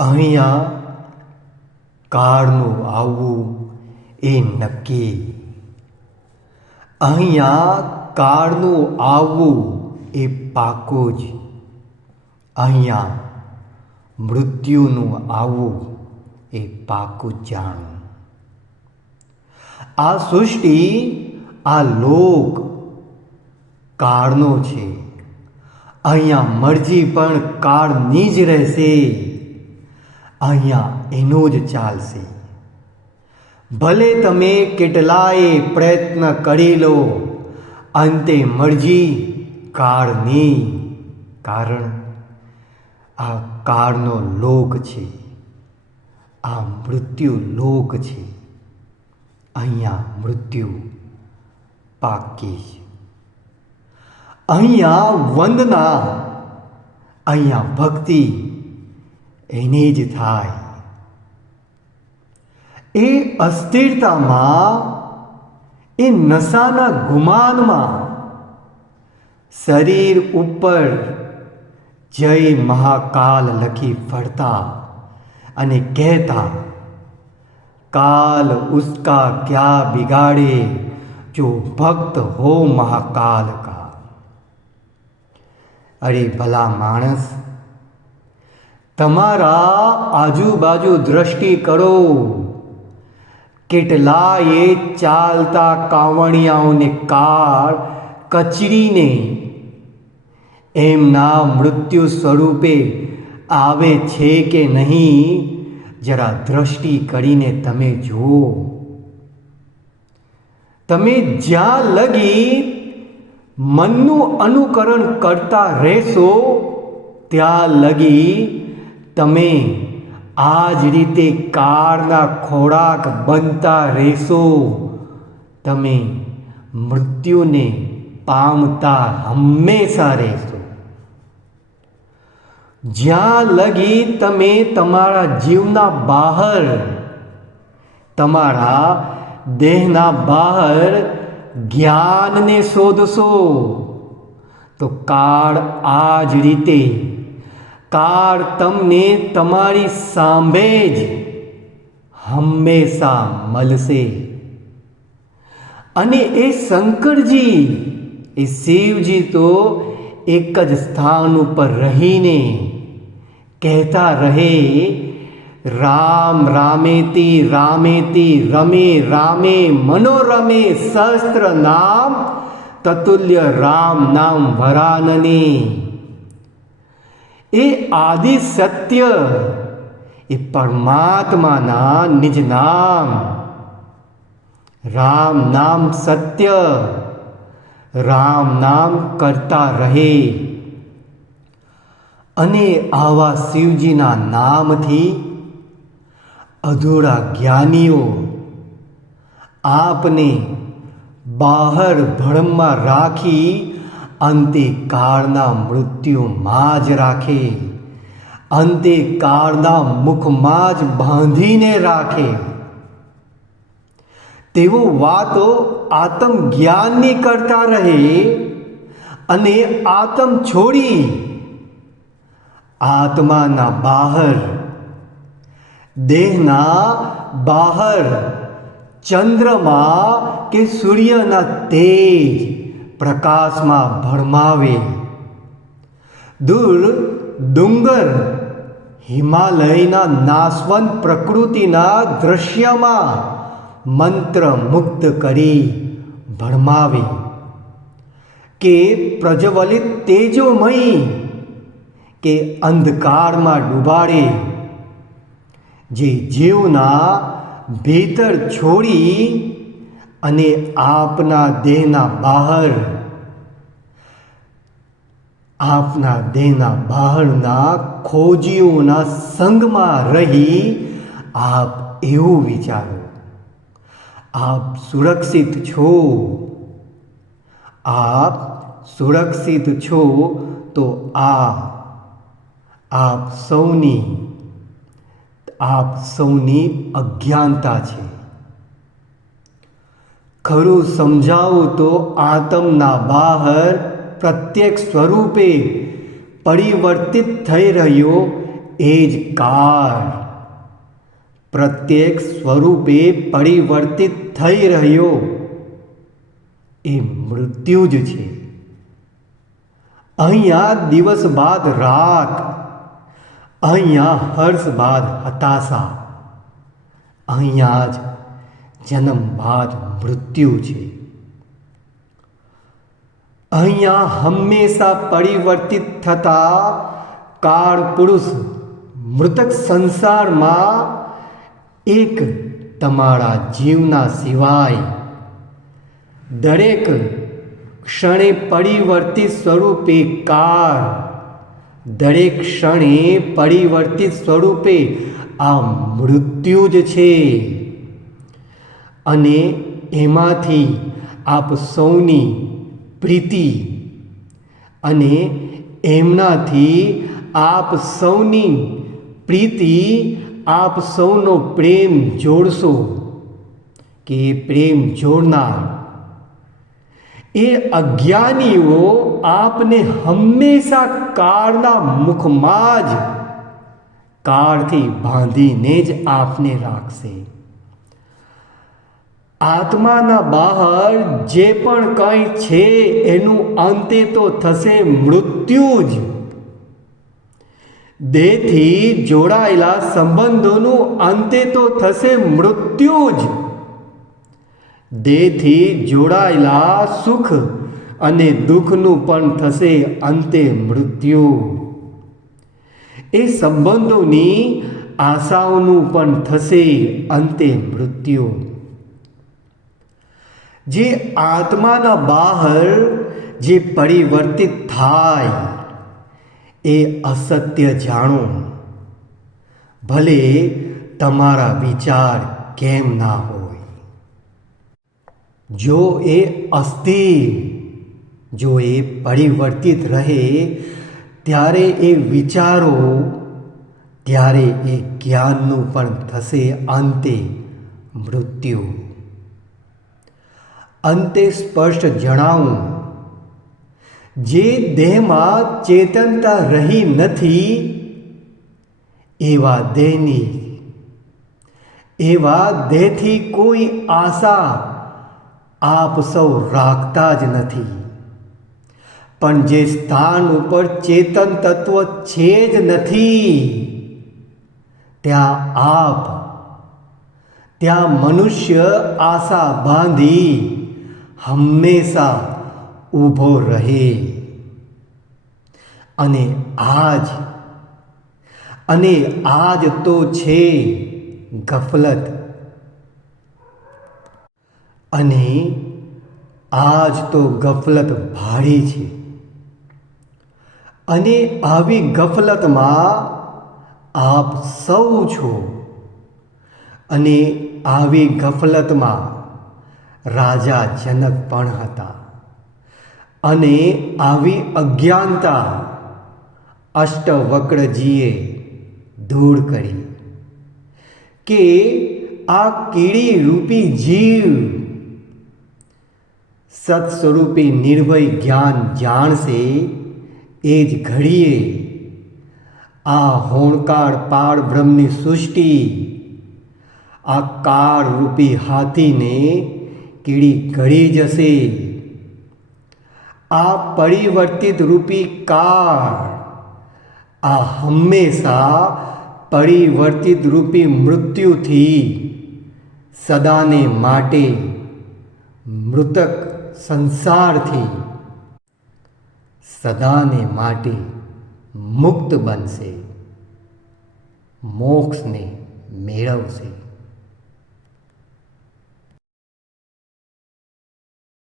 અહીંયા કાળનું આવવું એ નક્કી. અહીંયા કાળનું આવવું એ પાકું જ. અહીંયા મૃત્યુનું આવવું એ પાકું જ જાણવું. આ સૃષ્ટિ, આ લોક કાળનો છે. અહીંયા મરજી પણ કાળની જ રહેશે. અહીંયા એનો જ ચાલશે. ભલે તમે કેટલાય પ્રયત્ન કરી લો, અંતે મરજી કાળની. કારણ આ કાળનો લોક છે, આ મૃત્યુ લોક છે. અહીંયા મૃત્યુ પાકી છે. અહીંયા વંદના, અહીંયા ભક્તિ એની જ થાય. એ અસ્થિરતામાં, એ નશાના ગુમાનમાં શરીર ઉપર જય મહાકાલ લખી ફરતા અને કહેતા, કાલ ઉસકા ક્યા બિગાડે જો ભક્ત હો મહાકાલ કા. અરે ભલા માણસ, તમારા આજુબાજુ દ્રષ્ટિ કરો. કેટલાય ચાલતા કાવણિયાઓને કાળ કચડીને એમના મૃત્યુ સ્વરૂપે આવે છે કે નહીં, જરા દ્રષ્ટિ કરીને તમે જુઓ. તમે જ્યાં લગી મનનું અનુકરણ કરતા રહેશો, ત્યાં લગી તમે આ જ રીતે કાળના ખોરાક બનતા રહેશો. તમે મૃત્યુને પામતા હંમેશા રહેશો. જ્યાં લગી તમે તમારા જીવના બહાર, તમારા દેહના બહાર જ્ઞાનને શોધશો, તો કાળ આ જ રીતે, કાળ તમને તમારી સામે જ હંમેશા મળશે. અને એ શંકરજી, એ શિવજી તો એક જ સ્થાન ઉપર રહીને કહેતા રહે, રામ રામેતિ રામેતિ રમે રામે મનોરમે સહસ્ત્ર નામ તતુલ્ય રામ નામ વરાનને. એ આદિ સત્ય, એ પરમાત્માના નિજ નામ રામ નામ સત્ય, રામ નામ કરતા રહે. અને આવા શિવજીના નામથી અધૂરા જ્ઞાનીઓ આપને બહાર ભળમાં રાખી અંતે કાળના મૃત્યુમાં જ રાખે, અંતે કાળના મુખમાં જ બાંધીને રાખે. તેઓ વાતો આત્મ જ્ઞાનની કરતા રહે અને આત્મ છોડી આત્માના બહાર, દેહના બહાર ચંદ્રમાં કે સૂર્યના તેજ પ્રકાશમાં ભરમાવે. દૂર ડુંગર હિમાલયના નાશવંત પ્રકૃતિના દૃશ્યમાં મંત્ર મુક્ત કરી ભરમાવે. કે પ્રજ્વલિત તેજોમય કે અંધકારમાં ડૂબાડે. જે જીવના ભીતર છોડી અને આપના દેહના બહાર, આપના દેહના બહારના ખોજીઓના સંગમાં રહી આપ એવું વિચારો, આપ સુરક્ષિત છો. આપ સુરક્ષિત છો તો આપ સૌની અજ્ઞાનતા છે. ખરું સમજાવું તો આત્મના બહાર પ્રત્યેક સ્વરૂપે પરિવર્તિત થઈ રહ્યો એ જ કાળ પ્રત્યેક સ્વરૂપે પરિવર્તિત થઈ રહ્યો એ મૃત્યુ જ છે. અહીંયા દિવસ બાદ રાત, અહીંયા હર્ષ બાદ હતાશા, અહીંયા જ જન્મ બાદ મૃત્યુ છે. અહીંયા હંમેશા પરિવર્તિત થતા કાળ પુરુષ મૃતક સંસારમાં એક તમારા જીવના સિવાય દરેક ક્ષણે પરિવર્તિત સ્વરૂપે કાળ, દરેક ક્ષણે પરિવર્તિત સ્વરૂપે આ મૃત્યુ જ છે. અને એમાંથી આપ સૌની પ્રીતિ અને એમનાથી આપ સૌની પ્રીતિ, આપ સૌનો પ્રેમ જોડશો કે એ પ્રેમ જોડનાર એ અજ્ઞાનીઓ આપને હંમેશા કાળના મુખમાં જ કાળથી બાંધીને જ આપને રાખશે. આત્માના બહાર જે પણ કંઈ છે એનું અંતે તો થશે મૃત્યુ જ. દેહથી જોડાયેલા સંબંધોનું અંતે તો થશે મૃત્યુ જ. દેહથી જોડાયેલા સુખ અને દુઃખનું પણ થશે અંતે મૃત્યુ. એ સંબંધોની આશાઓનું પણ થશે અંતે મૃત્યુ. જે આત્માના બહાર જે પરિવર્તિત થાય એ અસત્ય જાણો, ભલે તમારા વિચાર કેમ ના હોય. જો એ અસ્થિર, જો એ પરિવર્તિત રહે ત્યારે એ વિચારો, ત્યારે એ જ્ઞાનનું પણ થશે અંતે મૃત્યુ. અંતે સ્પષ્ટ જણાવું, જે દેહમાં ચેતનતા રહી નથી એવા દેહથી કોઈ આશા આપ સૌ રાખતા જ નથી. પણ જે સ્થાન ઉપર ચેતન તત્વ છે જ નથી ત્યાં મનુષ્ય આશા બાંધી હંમેશા ઊભો રહે. અને આજ તો છે ગફલત. અને આજ તો ગફલત ભારી છે. અને આવી ગફલતમાં આપ સૌ છો. અને આવી ગફલતમાં રાજા જનક પણ હતા. અને આવી અજ્ઞાનતા અષ્ટવક્રજીએ દૂર કરી કે આ કીડી રૂપી જીવ સત સ્વરૂપી નિર્ભય જ્ઞાન જાણશે એ જ ઘડીએ આ હોણકાર પાળ બ્રહ્મની સૃષ્ટિ, આ કાળ રૂપી હાથીને કીડી ઘડી જશે. આ પરિવર્તિત રૂપી કાળ, આ હંમેશા પરિવર્તિત રૂપી મૃત્યુથી સદાને માટે મૃતક સંસારથી સદાને માટે મુક્ત બનશે, મોક્ષને મેળવશે.